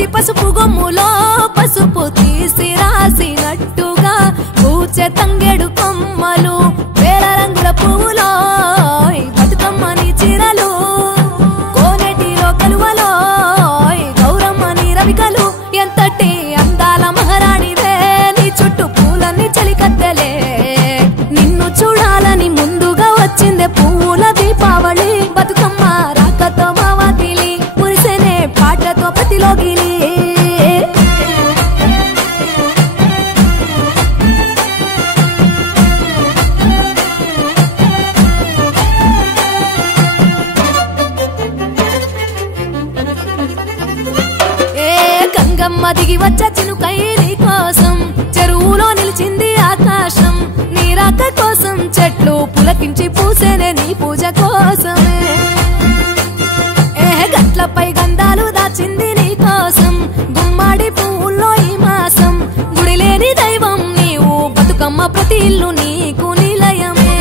పచ్చి పసుపు గొమ్ములో పసుపు తీసి రాసినట్టుగా పూచె తంగెడు కొమ్మలు వేల రంగుల పువ్వులో బతుకమ్మని చీరలు కోనేటిలో కలువలో గౌరమ్మని రవికలు ఎంతటి అందాల మహారాణివే నీ చుట్టూ పూలన్నీ చలికత్తెలే నిన్ను చూడాలని ముందుగా వచ్చిందే పువ్వుల దీపావళి బతుకమ్మ రాకతో మావాతిలి మురిసెనే పాటతో పతిలోగిలి గంగమ్మ దిగి వచ్చ చినుకై నీ కోసం చెరువులో నిలిచింది ఆకాశం నీ రాక కోసం చెట్లు పులకించి పూసేనే నీ పూజ కోసమే గట్లపై గంధాలు దాచింది నీ కోసం గుమ్మాడి పువ్వుల్లో ఈ మాసం గుడి లేని దైవం నీవు బతుకమ్మ ప్రతి ఇల్లు నీకు నిలయమే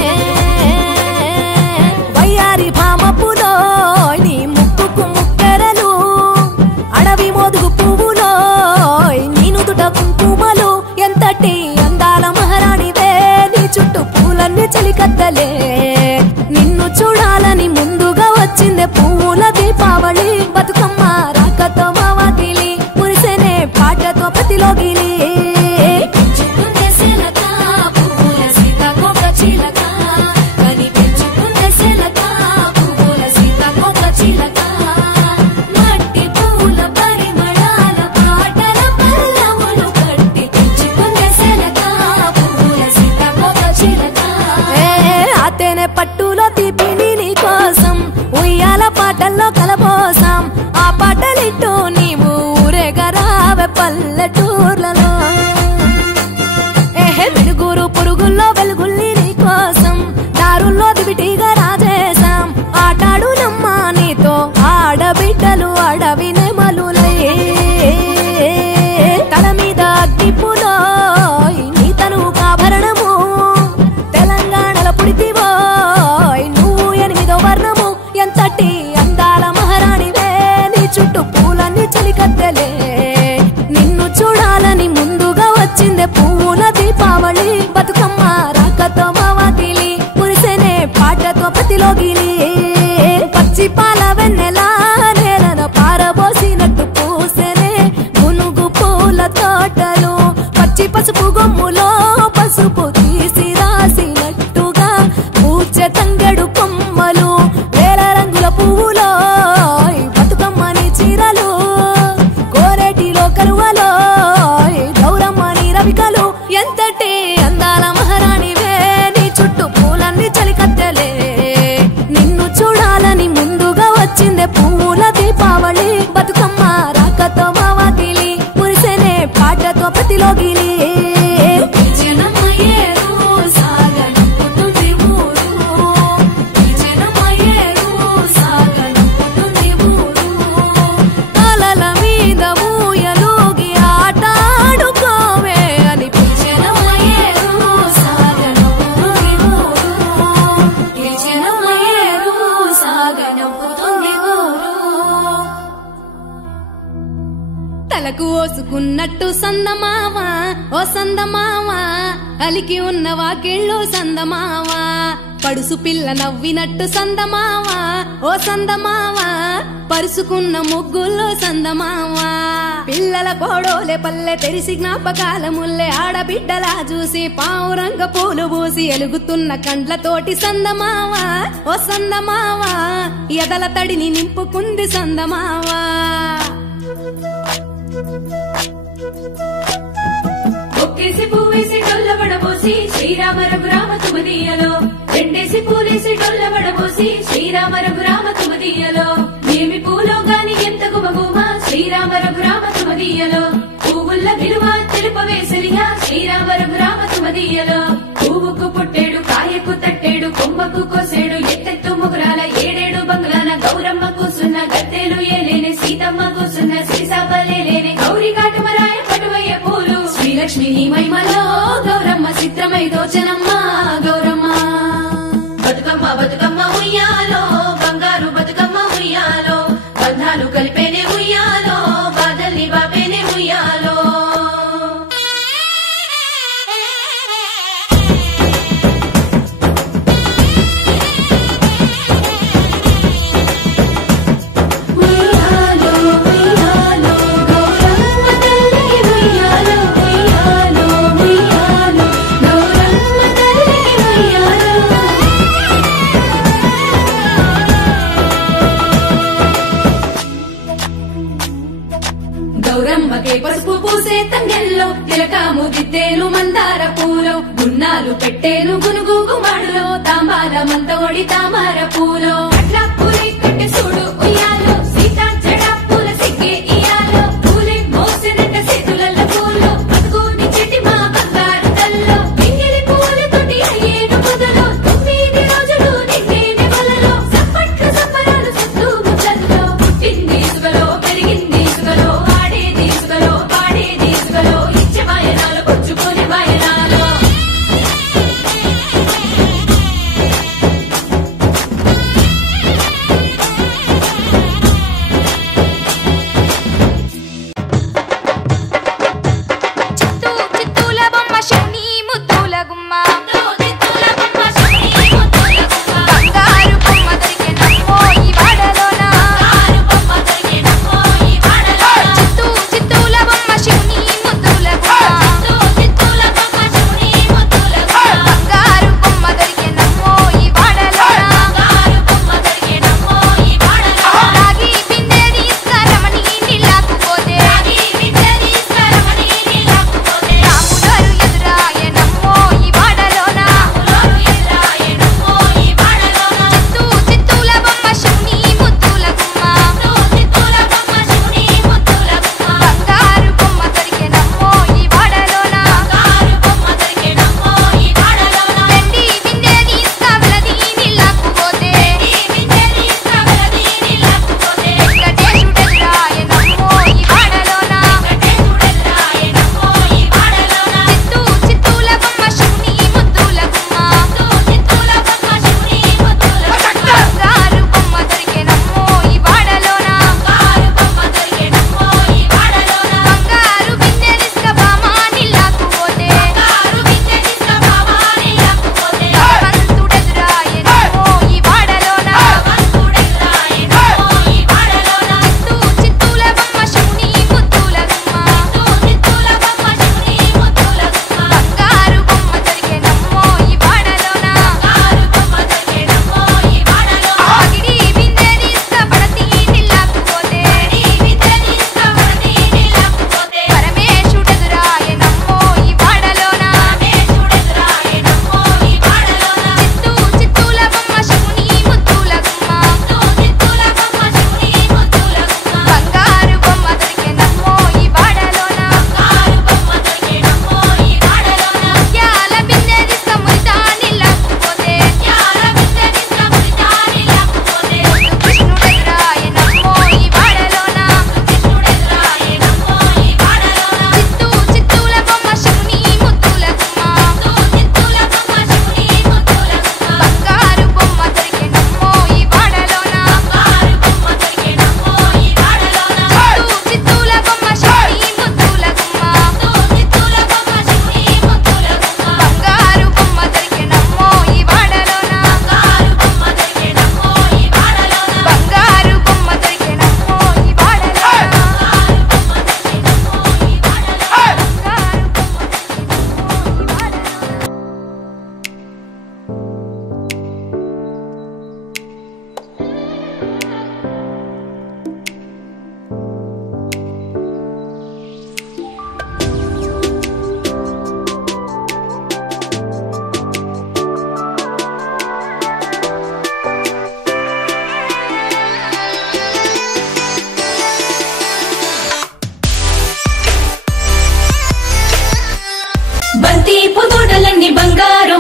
వయ్యారి భామపులో నీ ముక్కుకు ముక్కెరలు అడవి మోదుగు పువ్వులో నీను దుట కుంకుమలు ఎంతటి అందాల మహారాణివే నీ చుట్టూ పూలన్నీ చలికత్తలే నిన్ను చూడాలని ముందుగా వచ్చిందే పువ్వుల దీపావళి బతుకమ్మ రాకతో మావాతిలి మురిసెనే పాటతో పతిలోగిలి పట్టులో తీపిని నీ కోసం ఉయ్యాల పాటల్లో కలబోసాం ఆ పాటలిట్టు నీవు ఊరేగరావే పల్లెటూర్లలో వెలుగురు పురుగుల్లో వెలుగుల్ని నీ కోసం దారుల్లో దివిటిగా రాజేశాం ఆటాడు నమ్మా నీతో ఆడబిడ్డలు అడవి నెమలులే తల మీద అగ్గిపులో నీ తనువు కాభరణము తెలంగాణలో పుడితివో నువ్వు 8వ వర్ణము ఎంతటి అందాల మహారాణివే నీ చుట్టూ పూలన్నీ చలికత్తెలే నిన్ను చూడాలని ముందుగా వచ్చిందే పువ్వుల దీపావళి బతుకమ్మ రాకతో మావాతిలి మురిసెనే పాటతో పతిలోగిలి పచ్చి పాల వెన్నెలా నేలను పారబోసినట్టు పూసెనే మునుగు పూల తోటలు పచ్చి పసుపు గొమ్ములో పసుపు తీసి రాసినట్టుగా పూచె తంగెడు కొమ్మలు వేల రంగుల పువ్వులో బతుకమ్మని చీరలు కోరేటిలో కలువలో గౌరమ్మని రవికలు ఎంతటి అందాల మహారాణివే నీ చుట్టూ పూలన్నీ చలికత్తెలే నిన్ను చూడాలని ముందుగా వచ్చిందే పువ్వుల దీపావళి బతుకమ్మ రాకతో మావాతిలి మురిసెనే పాటతో పతిలోగిలి తలకు ఓసుకున్నట్టు సందమావా ఓ సందమావా అలికి ఉన్న వాకిళ్ళు సందమావా పడుసు పిల్ల నవ్వినట్టు సందమావా ఓ సందమావా పరుసుకున్న ముగ్గుల్లో సందమావా పిల్లల కోడోలే పల్లె తెరిసి జ్ఞాపకాల ముల్లె ఆడబిడ్డలా చూసి పావురంగ పూలు పూసి ఎలుగుతున్న కండ్లతోటి సందమావా ఓ సందమావా ఎదల తడిని నింపుకుంది సందమావా ఒక్కేసి పువ్వేసి డొల్లబడబోసి శ్రీరామ రఘురామ తుమదీయలో రెండేసి పూలేసి డొల్లబడబోసి శ్రీరామ రఘురామ తుమదీయలో ఏమి పూలో గాని ఎంత గుమగుమ శ్రీరామ రఘురామ తుమదీయలో పువ్వుల్ల విలువ తెలుపవేసలిగా శ్రీరామ రఘురామ తుమదీయలో పువ్వుకు పుట్టేడు కాయకు తట్టేడు కొమ్మకు కోసేడు ఎత్తెత్తు ముగురాల 7 బంగ్లాల గౌరమ్మ కూసున్న గద్దెలు ఏలేని సీతమ్మ కూసున్న శ్రీసాపలేని గౌరీ కాటమరాయ పటువయ్య పూలు శ్రీలక్ష్మి నీ మహిమలో గౌరమ్మ చిత్రమై దోచనమ్మ గౌరమ్మ బతుకమ్మ బతుకమ్మ ఉయ్యాలో బంగారు బతుకమ్మ ఉయ్యాలో బంధాలు కలిపేనే ఉయ్యాలో బాధల్ని గౌరమ్మకే పసుపు పూసే తంగెల్లో తిలకాము దిద్దేలు మందార పూలో గున్నాలు పెట్టేలు గునుగు గుమాడులో తాంబాల మంతోడి తామర పూలో అట్లా పూలే కట్టె చూడు ఉయ్యాలో సీతా జడ పూల సిగ్గే ఇయాలో పూలే మోసినట్ట చేతులల్ల పూలో బతుకుని చెట్టి మా బంగారు తల్లో ఎంగిలి పూలతోటి అయ్యేను మొదలో 9 రోజులు నిన్నేనే వలలో సప్పట్లు సప్పరాలు సత్తు ముచ్చట్లో పుట్టింది సుగలో పెరిగింది సుగలో ఆడేది సుగలో పాడేది సుగలో ఇచ్చే వాయనాలు పుచ్చుకునే వాయనాలు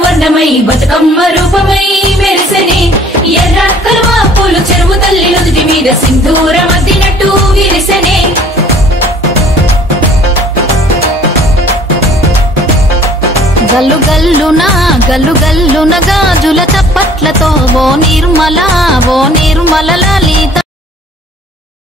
వర్ణమై బతుకమ్మ రూపమై మెరిసెనే ఎర్ర కలువ పూలు చెరువు తల్లి నుదుటి మీద సింధూరం అద్దినట్టు విరిసెనే గల్లు గల్లున గాజుల చప్పట్లతో ఓ నిర్మల లలిత